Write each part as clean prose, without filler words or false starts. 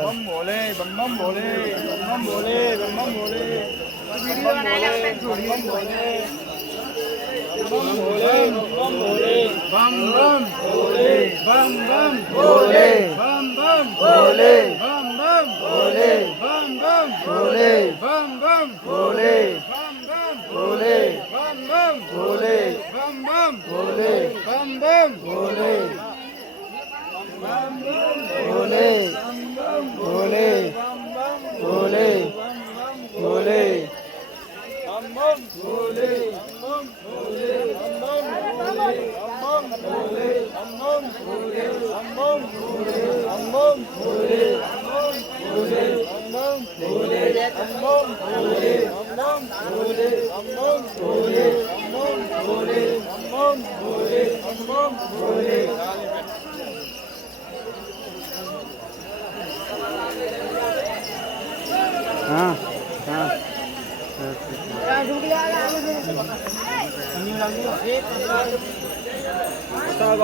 बम भोले बम बम भोले बम बम भोले बम बम भोले video बनाएगा बम भोले बम भोले बम भोले बम बम भोले बम बम भोले बम बम भोले बम बम भोले बम बम भोले बम बम भोले बम बम भोले बम बम भोले बम बम भोले बम बम भोले भोले भोले भोले भोले बम बम भोले बम भोले बम बम भोले बम बम भोले बम बम भोले बम बम भोले बम बम भोले बम बम भोले बम बम भोले बम बम भोले बम बम भोले बम बम भोले बम बम भोले हाँ हाँ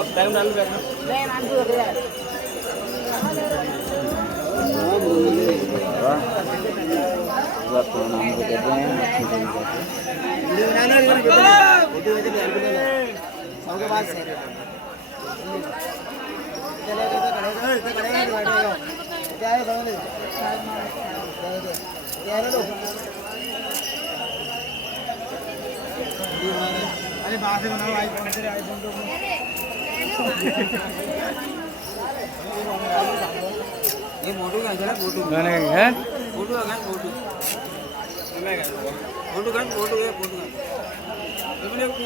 प्रणाम करते हैं अरे बाहर से बनाओ आईफोन तेरे आईफोन तो ये मोटू का है मोटू गाने हैं मोटू का मोटू फोटो का फोटो है फोटो का